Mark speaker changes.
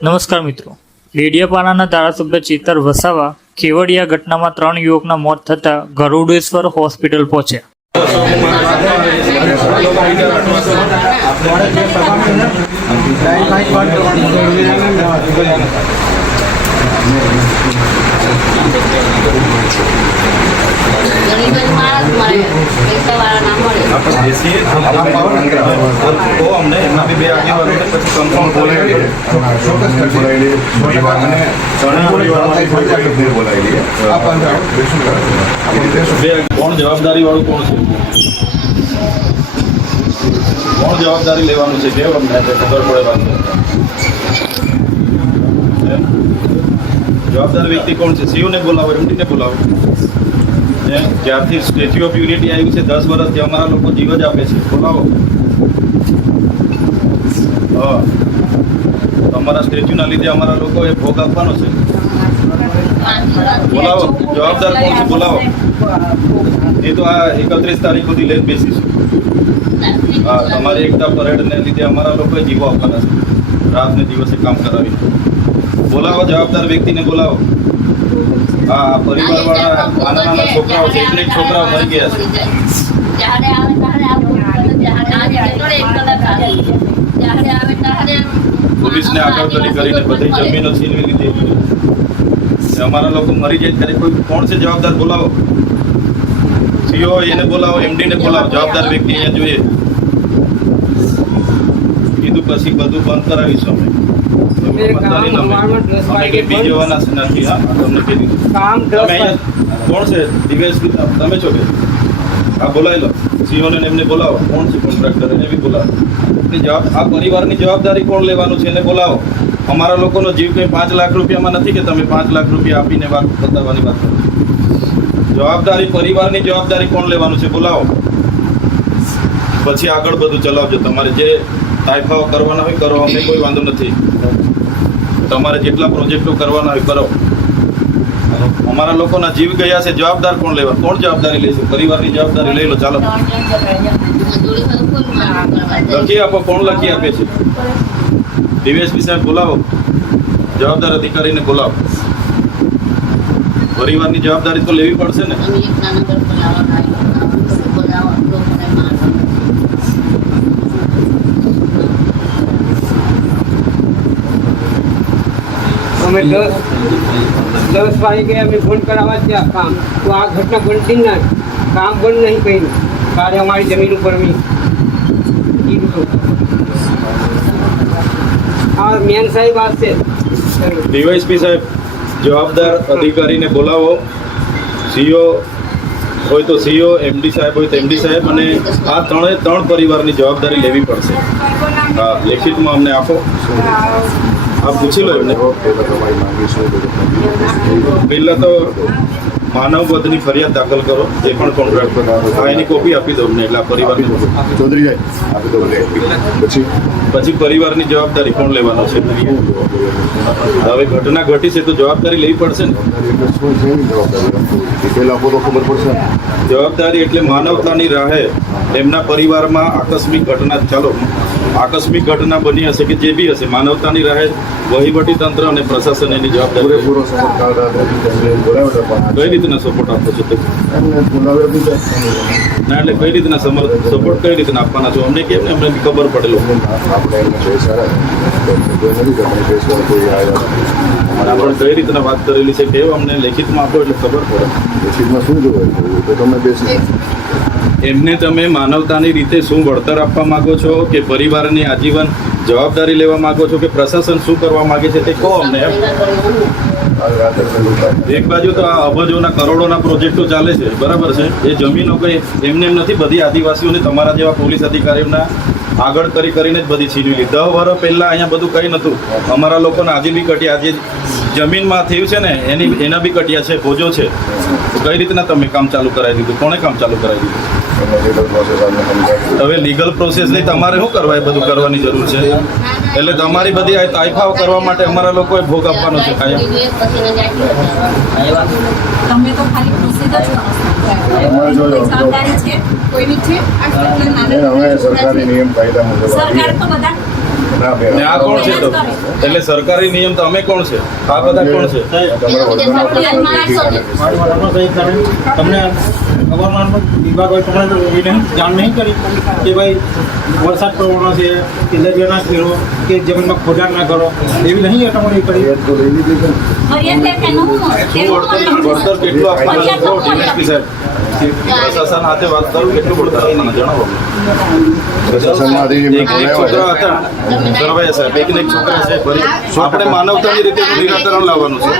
Speaker 1: નમસ્કાર મિત્રો. ડેડિયાપાડાના ધારાસભ્ય ચેતર વસાવા કેવડિયા ઘટનામાં ત્રણ યુવકના મોત થતા ગરુડેશ્વર હોસ્પિટલ પહોંચ્યા.
Speaker 2: આપણે બેસીએ તો અમને એમના બી બે આગેવાનોને પછી કન્ફર્મ બોલાવી અને ત્રણેય પરિવારમાંથી કોઈ બે કોણ જવાબદારી વાળું કોણ છે કોણ જવાબદારી લેવાનું છે કેવું અમને તે ખબર પડે વાત એમ? જવાબદાર વ્યક્તિ કોણ છે? સીઓને બોલાવો એમડીને બોલાવો. એમ? જ્યારથી સ્ટેચ્યુ ઓફ યુનિટી આવ્યું છે, દસ વર્ષથી અમારા લોકો જીવ જ આપે છે. બોલાવો. હા. તમારા સ્ટેચ્યુના લીધે અમારા લોકોએ ભોગ આપવાનો છે. બોલાવો. જવાબદાર કોણ છે? બોલાવો. એ તો આ એકત્રીસ તારીખ સુધી લઈને બેસીશું. હા, તમારી એકતા પરેડને લીધે અમારા લોકોએ જીવો આપવાના છે. રાતને દિવસે કામ કરાવી બોલાવો જવાબદાર વ્યક્તિને બોલાવો. હા પરિવારવાળા નાના નાના છોકરાઓ છે એટલે છોકરાઓ મરી ગયા છે.
Speaker 3: એક
Speaker 2: પોલીસને આગળ કરી કરીને બધી જમીનો છીનવી લીધી. અમારા લોકો મરી જાય ત્યારે કોઈ કોણ છે? જવાબદાર બોલાવો. સીઓ એને બોલાવો એમડીને બોલાવો. જવાબદાર વ્યક્તિ અહીંયા જોઈએ. કીધું પછી બધું બંધ કરાવીશું અમે. મતદારી ન અમે. અમે કંઈ બી જવાના છે નથી હા તમને કીધું
Speaker 4: કામ
Speaker 2: તમે
Speaker 4: દસ
Speaker 2: અહીંયા કોણ છે? દિવેશ તમે છો કે? હા બોલાવી લો. સીઓને એમને બોલાવો. કોણ છે કોન્ટ્રાક્ટર? એને બી બોલાવો. કે જવાબ આ પરિવારની જવાબદારી કોણ લેવાનું છે એને બોલાવો. અમારા લોકોનો જીવ કંઈ પાંચ લાખ રૂપિયામાં નથી કે તમે પાંચ લાખ રૂપિયા આપીને વાત બતાવવાની વાત કરો. જવાબદારી પરિવારની જવાબદારી કોણ લેવાનું છે? બોલાવો. પછી આગળ બધું ચલાવજો. તમારે જે તાઇફાઓ કરવાના હોય કરો અમને કોઈ વાંધો નથી. તમારે જેટલા પ્રોજેક્ટો કરવાના હોય, કરો. અમારા લોકોના જીવ ગયા છે, જવાબદાર કોણ લેવા? કોણ જવાબદારી લેશે પરિવારની જવાબદારી લઈ લો, ચાલો. લખી આપો, કોણ લખી આપે છે? ડીવીએસપી સાહેબ, બોલાવો. જવાબદાર અધિકારીને બોલાવો. પરિવારની જવાબદારી તો લેવી પડશે ને
Speaker 3: અમે એક નાના ઘર બોલાવવા બોલાવો લોકોને માણસ
Speaker 4: અમે દસ વાગે અમે ફોન કરાવવા ત્યાં કામ. તો આ ઘટના બનતી જ ના કામ બંધ નહીં કર્યું. કાલે અમારી જમીન ઉપર અમે આ મેન સાહેબ આવશે
Speaker 2: ડીવાયસપી સાહેબ જવાબદાર અધિકારીને બોલાવો. સીઓ હોય તો સીઓ એમડી સાહેબ હોય તો એમડી સાહેબ અને આ ત્રણે ત્રણ પરિવારની જવાબદારી લેવી પડશે. હા લેખિતમાં અમને આપો. આ પૂછી લો એમને. પહેલાં તો માનવ વધની ફરિયાદ દાખલ કરો એ પણ કોન્ટ્રાક્ટ હા એની કોપી આપી દો અમને એટલે પરિવાર પરિવારની
Speaker 5: ચૌધરી જાય આપી દો પછી?
Speaker 2: પછી પરિવારની જવાબદારી કોણ લેવાનો છે? હવે ઘટના ઘટી છે તો જવાબદારી લેવી
Speaker 5: આપો પડશે ને.
Speaker 2: જવાબદારી એટલે માનવતાની રાહે એમના પરિવારમાં આકસ્મિક ઘટના ચાલો. આકસ્મિક ઘટના બની હશે કે જે બી હશે માનવતાની રહે વહીવટી તંત્ર અને પ્રશાસન એની જવાબદારી કઈ રીતના સપોર્ટ આપો છો તમે? ના એટલે કઈ રીતના સપોર્ટ કઈ રીતના આપવાના છો? અમને કેમ ને અમને ખબર પડેલો.
Speaker 5: આપણે એમને પૈસા રાખે. કોઈ નથી કે આપણે કોઈ
Speaker 2: રીતના વાત કરેલી છે કેવું અમને લેખિતમાં આપો એટલે ખબર પડે.
Speaker 5: લેખિતમાં શું જોવાય તો તમે બેસી
Speaker 2: એમને તમે માનવતાની રીતે શું વળતર આપવા માંગો છો? કે પરિવારની આજીવન જવાબદારી લેવા માંગો છો? કે પ્રશાસન શું કરવા માંગે છે તે કહો અમને. એમ. એક બાજુ તો આ અબજોના કરોડોના પ્રોજેક્ટો ચાલે છે. બરાબર છે? એ જમીનો કંઈ એમને એમ નથી, બધી આદિવાસીઓને તમારા જેવા પોલીસ અધિકારીઓના આગળ કરી કરીને જ બધી છીનવી લીધી. દસ વર્ષ પહેલાં અહીંયા બધું કંઈ નહોતું. અમારા લોકોને આજે બી કટ્યા, આજે જમીનમાં થયું છે ને, એની, એના બી કટિયા છે, ભોજો છે. કઈ રીતના તમે કામ ચાલુ કરાવી દીધું? કોણે કામ ચાલુ કરાવી દીધું? હવે લીગલ પ્રોસેસ નહીં તમારે શું કરવા એ બધું કરવાની જરૂર છે? એટલે તમારી બધી આ તાઇફાઓ કરવા માટે અમારા લોકોએ ભોગ આપવાનો છે કાયમ.
Speaker 6: તમે તો ખાલી પ્રોસીજર છો? કોઈની છે? સરકાર
Speaker 5: નિયમ કાયદા મુજબ
Speaker 6: સરકાર તો બધા
Speaker 5: ના
Speaker 2: આ કોણ છે? એટલે સરકારી નિયમ તો અમે કોણ છે? આ બધા કોણ છે?
Speaker 7: તમને હવામાન વિભાગ હોય તમને જાણ નહીં કરી કે ભાઈ વરસાદ પડવાનો છે કે દરિયો ના ખેડો કે જમીનમાં ખોદાણ ના કરો એવી નહીં તમારી કરી.
Speaker 2: કેટલું આપવાનું? પ્રશાસન વાત કરું કેટલું વળતર આપવાનું જણાવો.
Speaker 5: પ્રશાસનમાંથી
Speaker 2: એક એક છોકરા હતા સરવાયા સાહેબ. એક ને એક છોકરા છે આપણે માનવતાની રીતે નિરાકરણ લાવવાનું છે.